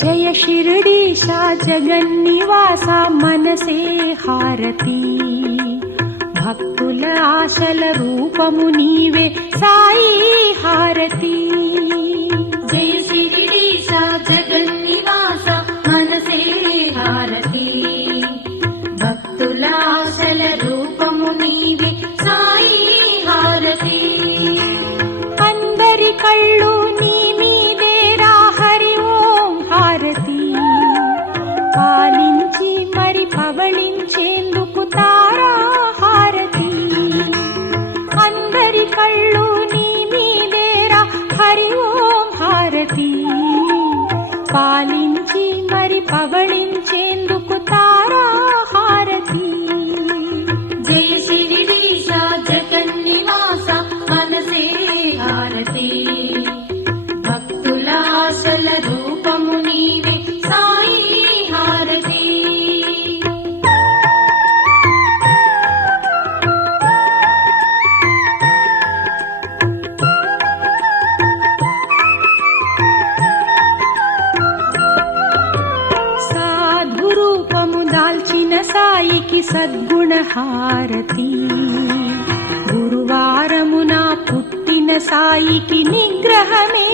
జయ శిరిడీశా జగన్నివాసా మనసే హారతి భక్తుల ఆశల రూపము నీవే సాయి హారతి జయ శిరిడీశా జగన్నివాసా మనసే హారతి భక్తుల ఆశల రూపము నీవే సాయి హారతి అందరి కళ్ళు నీ మీదేరా హరి ఓం హారతి పాలించి మరి పవళించేందుకు తారా హారతి అందరి కళ్ళు నీ మీదేరా హరి ఓం హారతి పాలించి మరి పవళించేందుకు తారా హారతి జయ శిరిడీశా జగన్నివాసా మనసే హారతి భక్తుల ఆశల రూపము నీవే సాయి హారతి సాధు రూపము దాల్చిన సాయికి సద్గుణ హారతి గురువారమున పుట్టిన సాయికి నిగ్రహమే